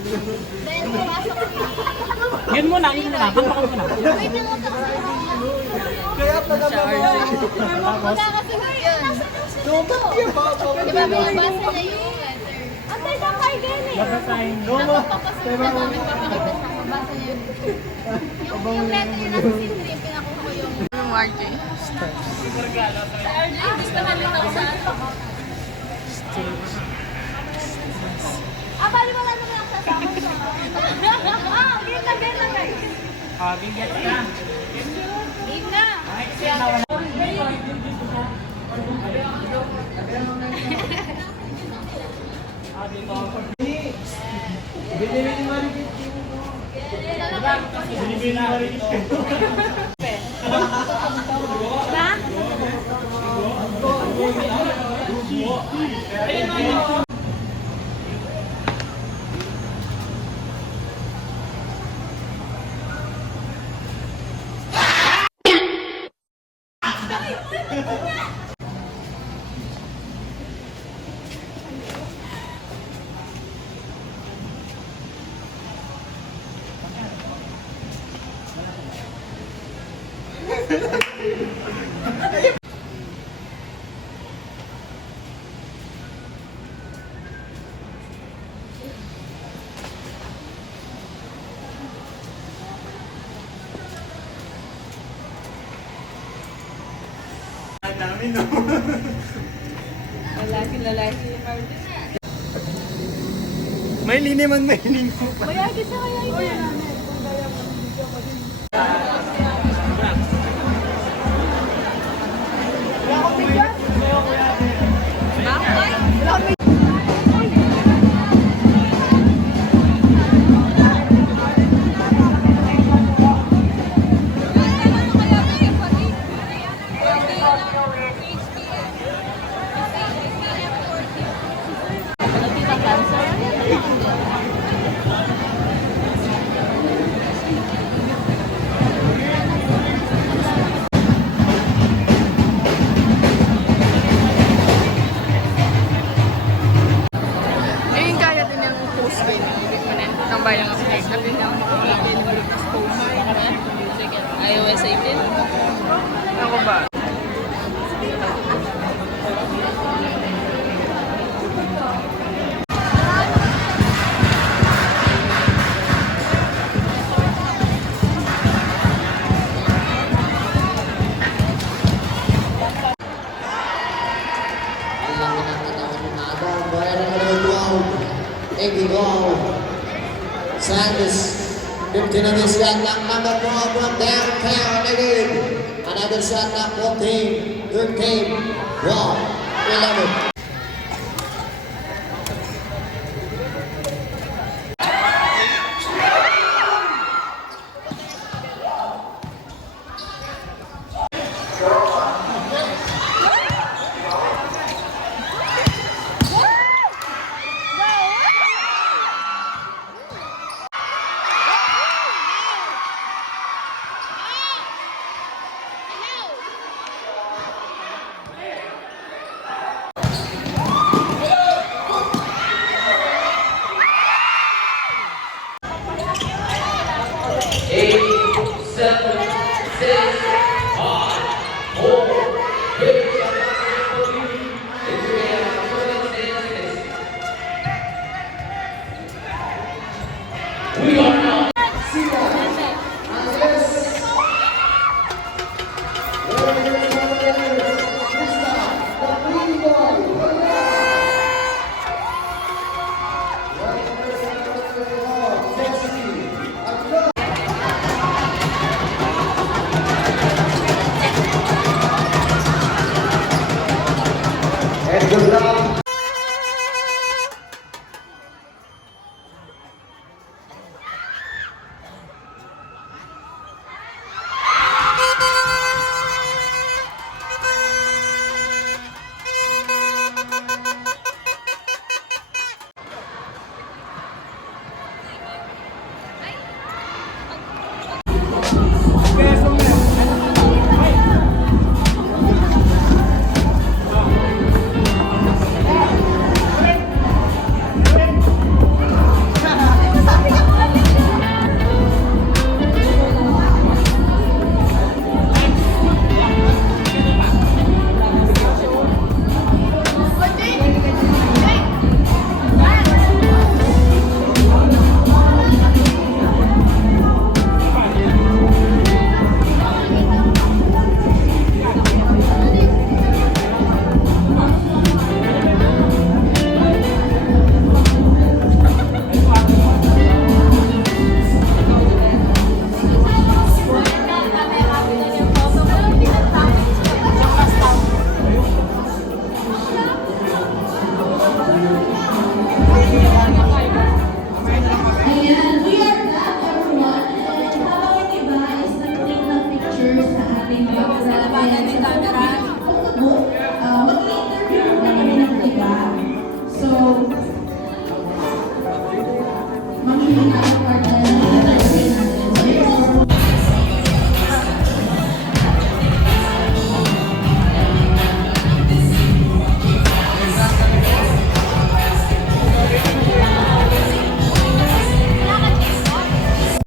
Then, pumasok ko. Yun muna, Pagpakan muna. Wait, naluto ko sa Kaya pala ba? magkakasunod yun. Di ba, binabasa niya yung letter. Antay lang kayo ganyan eh. Babasahin. Napapapasok na namin, papakita siya. Mabasa niya yung letter yung nasa scene 3, pinakuha ko yung... Yung RJ. Sa RJ, gusto namin ako sa bali wala naman ako sasama sa... Game na guys. Bigyan na. Game na. Binili ni Marikit. Binibili na rin ito. Namin no. Lalaki yung RJ. May lini man, may lini. Mayagin siya kaya ito. Ayun kaya din yung post-win ng bayang update. Natin yung available na post. iOS 18. Ako ba? Sanders, 15 on this shot clock, number 4 from downtown again. Another shot clock, 14, 13, 12, 11.